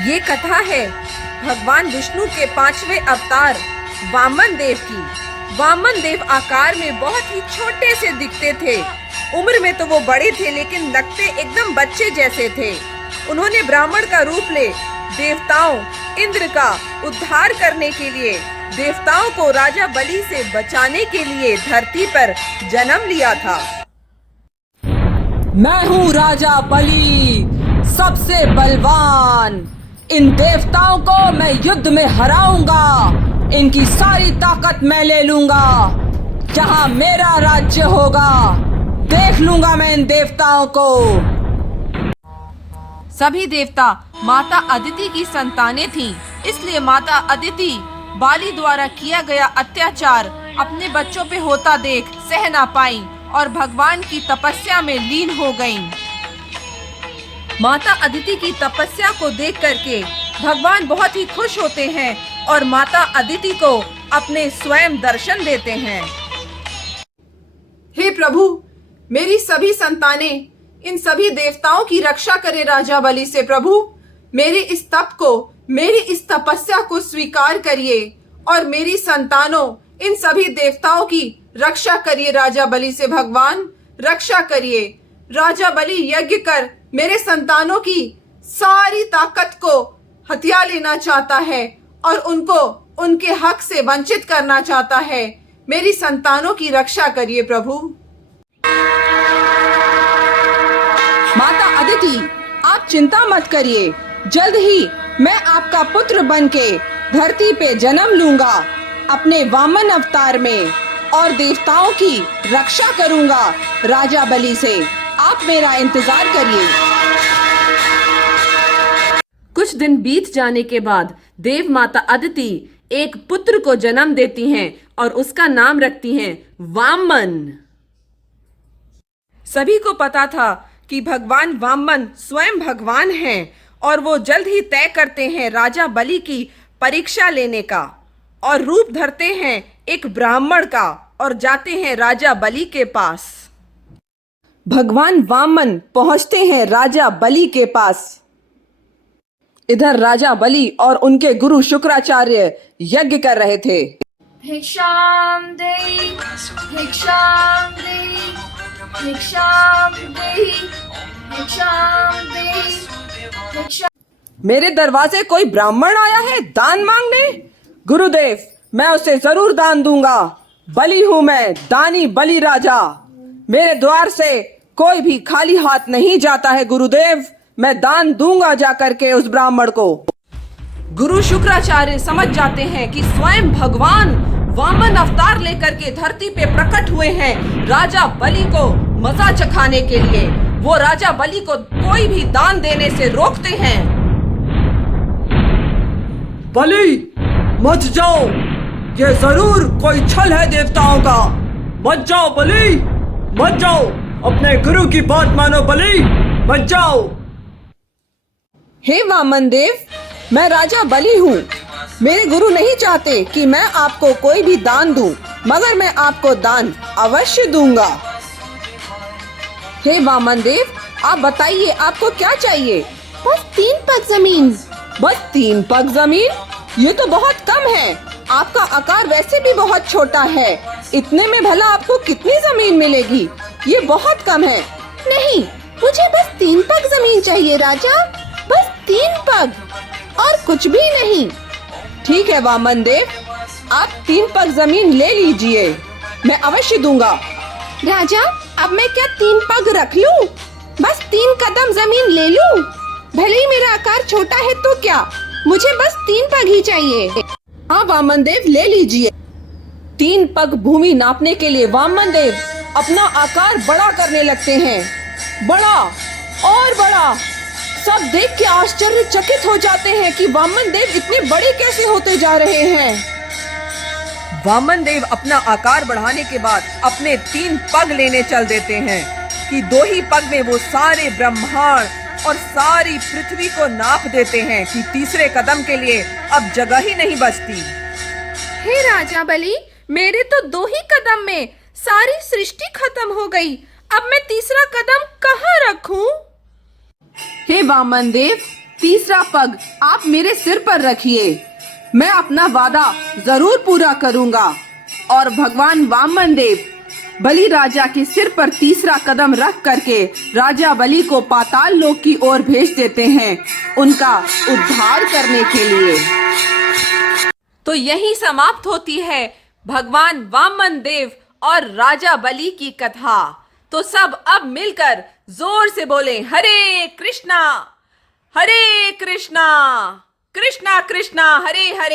ये कथा है भगवान विष्णु के 5वें अवतार वामन देव की। वामन देव आकार में बहुत ही छोटे से दिखते थे। उम्र में तो वो बड़े थे, लेकिन लगते एकदम बच्चे जैसे थे। उन्होंने ब्राह्मण का रूप ले देवताओं इंद्र का उद्धार करने के लिए, देवताओं को राजा बलि से बचाने के लिए धरती पर जन्म लिया था। मैं हूँ राजा बलि, सबसे बलवान। इन देवताओं को मैं युद्ध में हराऊंगा। इनकी सारी ताकत मैं ले लूंगा। जहाँ मेरा राज्य होगा, देख लूंगा मैं इन देवताओं को। सभी देवता माता अदिति की संतानें थीं, इसलिए माता अदिति बाली द्वारा किया गया अत्याचार अपने बच्चों पे होता देख सह ना पाईं और भगवान की तपस्या में लीन हो गईं। माता अदिति की तपस्या को देख करके भगवान बहुत ही खुश होते हैं और माता अदिति को अपने स्वयं दर्शन देते हैं। हे प्रभु, मेरी सभी संतानें इन सभी देवताओं की रक्षा करें राजा बलि से। प्रभु, मेरे इस तप को, मेरी इस तपस्या को स्वीकार करिए और मेरी संतानों इन सभी देवताओं की रक्षा करिए राजा बलि से। भगवान, रक्षा करिए। राजा बलि यज्ञ कर मेरे संतानों की सारी ताकत को हथिया लेना चाहता है और उनको उनके हक से वंचित करना चाहता है। मेरी संतानों की रक्षा करिए प्रभु। माता अदिति, आप चिंता मत करिए। जल्द ही मैं आपका पुत्र बनके धरती पे जन्म लूंगा अपने वामन अवतार में और देवताओं की रक्षा करूंगा राजा बलि से। आप मेरा इंतजार करिए। कुछ दिन बीत जाने के बाद देव माता अदिति एक पुत्र को जन्म देती हैं और उसका नाम रखती हैं वामन। सभी को पता था कि भगवान वामन स्वयं भगवान हैं और वो जल्द ही तय करते हैं राजा बलि की परीक्षा लेने का और रूप धरते हैं एक ब्राह्मण का और जाते हैं राजा बलि के पास। भगवान वामन पहुंचते हैं राजा बलि के पास। इधर राजा बलि और उनके गुरु शुक्राचार्य यज्ञ कर रहे थे। भिक्षाम देहि, भिक्षाम देहि, भिक्षाम देहि, भिक्षाम देहि, भिक्षाम। मेरे दरवाजे कोई ब्राह्मण आया है दान मांगने। गुरुदेव, मैं उसे जरूर दान दूंगा। बलि हूं मैं, दानी बलि राजा। मेरे द्वार से कोई भी खाली हाथ नहीं जाता है गुरुदेव। मैं दान दूंगा जाकर के उस ब्राह्मण को। गुरु शुक्राचार्य समझ जाते हैं कि स्वयं भगवान वामन अवतार लेकर के धरती पे प्रकट हुए हैं राजा बलि को मजा चखाने के लिए। वो राजा बलि को कोई भी दान देने से रोकते हैं। बलि, मत जाओ, ये जरूर कोई छल है देवताओं का। मत जाओ बलि, मत जाओ। अपने गुरु की बात मानो बलि, मत जाओ। हे वामन देव, मैं राजा बलि हूँ। मेरे गुरु नहीं चाहते कि मैं आपको कोई भी दान दूं, मगर मैं आपको दान अवश्य दूंगा। हे वामन देव, आप बताइए आपको क्या चाहिए? बस 3 पग जमीन। बस 3 पग जमीन? ये तो बहुत कम है। आपका आकार वैसे भी बहुत छोटा है। इतने में भला आपको कितनी जमीन मिलेगी? ये बहुत कम है। नहीं, मुझे बस 3 पग जमीन चाहिए राजा। बस 3 पग और कुछ भी नहीं। ठीक है वामन देव, आप 3 पग जमीन ले लीजिए, मैं अवश्य दूंगा। राजा, अब मैं क्या 3 पग रख लूं? बस 3 कदम जमीन ले लूं? भले ही मेरा आकार छोटा है तो क्या, मुझे बस 3 पग ही चाहिए। हाँ वामन देव, ले लीजिए। 3 पग भूमि नापने के लिए वामन देव अपना आकार बड़ा करने लगते हैं। बड़ा और बड़ा। सब देख के आश्चर्यचकित हो जाते हैं कि वामन देव इतने बड़े कैसे होते जा रहे हैं। वामन देव अपना आकार बढ़ाने के बाद अपने 3 पग लेने चल देते हैं कि 2 ही पग में वो सारे ब्रह्मांड और सारी पृथ्वी को नाप देते हैं कि तीसरे कदम के लिए अब जगह ही नहीं बचती। हे राजा बलि, मेरे तो 2 ही कदम में सारी सृष्टि खत्म हो गई। अब मैं तीसरा कदम कहाँ रखूं? हे वामन देव, तीसरा पग आप मेरे सिर पर रखिए। मैं अपना वादा जरूर पूरा करूंगा। और भगवान वामन देव बलि राजा के सिर पर तीसरा कदम रख करके राजा बलि को पाताल लोक की ओर भेज देते हैं उनका उद्धार करने के लिए। तो यही समाप्त होती है भगवान वामन देव और राजा बलि की कथा। तो सब अब मिलकर जोर से बोले हरे कृष्णा कृष्णा कृष्णा हरे हरे।